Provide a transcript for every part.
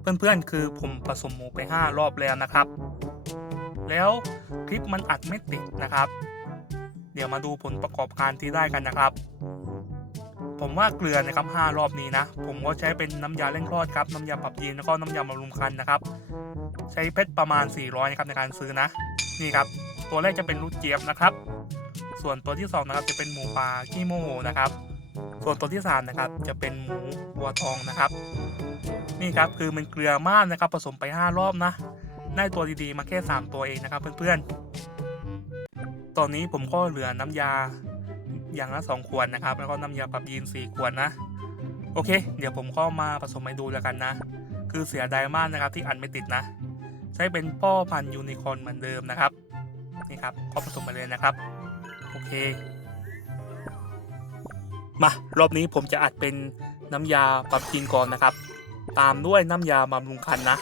เพื่อนๆ คือผมผสมหมูไป 5 รอบแล้วนะครับ แล้วคลิปมันอัดไม่ติดนะครับ เดี๋ยวมาดูผลประกอบการที่ได้กันนะครับ ผมว่าเกลือนะครับ 5 รอบนี้นะ ผมก็ใช้เป็นน้ำยาเร่งคลอดครับ น้ำยาปรับยีนแล้วก็น้ำยาบำรุงคันนะครับ ใช้เพชรประมาณ 400นะครับในการซื้อนะ นี่ครับ ตัวแรกจะเป็นลูกเจี๊ยบนะครับ ส่วนตัวที่สองนะครับจะเป็นหมูป่าขี้โมโหนะครับ ส่วนตัวที่สามนะครับจะเป็นหมูวัวทองนะครับ นี่ครับคือมันเกลือมากนะครับ ผสมไป 5 รอบนะ ได้ตัวดีๆมาแค่ 3 ตัวเองนะครับเพื่อนๆ ตอนนี้ผมก็เหลือน้ำยาอย่างละ 2 ขวดนะครับ แล้วก็น้ำยาปรับยีน4ขวดนะ โอเค เดี๋ยวผมก็มาผสมให้ดูแล้วกันนะ คือเสียดายมากนะครับที่อันไม่ติดนะ ใช้เป็นพ่อพันยูนิคอร์นเหมือนเดิมนะครับ นี่ครับก็ผสมไปเลยนะครับ โอเค มารอบนี้ผมจะอัดเป็นน้ำยาปรับยีนก่อนนะครับ ตามด้วยน้ำยาบำรุงคันนะ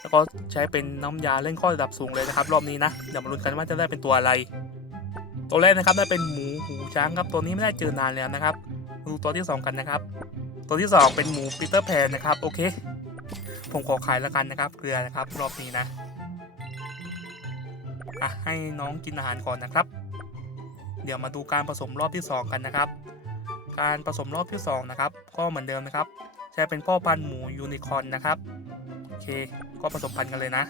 แล้วก็ใช้เป็นน้ำยาเล่นข้อระดับสูงเลยนะครับ รอบนี้นะเดี๋ยวมาลุ้นกันว่าจะได้เป็นตัวอะไร ตัวแรกนะครับได้เป็นหมูหูช้างครับตัวนี้ไม่ได้เจอนานแล้วนะครับดูตัวที่สองกันนะครับ ตัวที่สองเป็นหมูปีเตอร์แพนนะครับโอเค ผมขอขายแล้วกันนะครับเกลือนะครับ รอบนี้นะอะให้น้องกินอาหารก่อนนะครับ เดี๋ยวมาดูการผสมรอบที่สองกันนะครับ การผสมรอบที่สองนะครับก็เหมือนเดิมนะครับใช้เป็นพ่อพันธุ์หมูยูนิคอนนะครับโอเคก็ผสมพันธุ์กันเลยนะ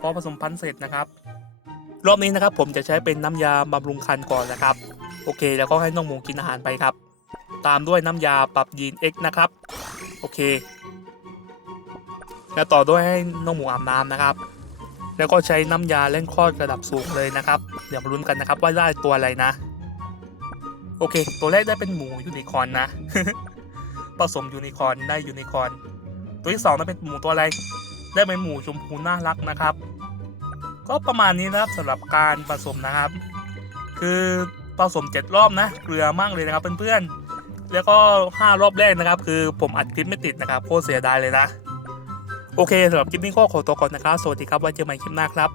พอผสมพันธุ์เสร็จนะครับ รอบนี้นะครับผมจะใช้เป็นน้ำยาบำรุงคันก่อนนะครับ โอเค แล้วก็ให้น้องหมูกินอาหารไปครับ ตามด้วยน้ำยาปรับยีน X นะครับโอเค แล้วต่อด้วยให้น้องหมูอาบน้ำนะครับ แล้วก็ใช้น้ำยาเล่นคลอดระดับสูงเลยนะครับ เดี๋ยวมาลุ้นกันนะครับว่าได้ตัวอะไรนะ อเค ตัวแรกได้เป็นหมูยูนิคอร์นนะ ผสมยูนิคอร์นได้ยูนิคอร์นตัวที่สองนั้นเป็นหมูตัวอะไร ได้เป็นหมูชมพูน่ารักนะครับ ก็ประมาณนี้นะครับสำหรับการผสมนะครับ คือผสมเจ็ดรอบนะ เกลือมากเลยนะครับเพื่อนๆ แล้วก็ห้ารอบแรกนะครับ คือผมอัดคลิปไม่ติดนะครับโคตรเสียดายเลยนะ โอเคสำหรับคลิปนี้ก็ขอตัวก่อนนะครับ สวัสดีครับไว้เจอกันใหม่คลิปหน้าครับ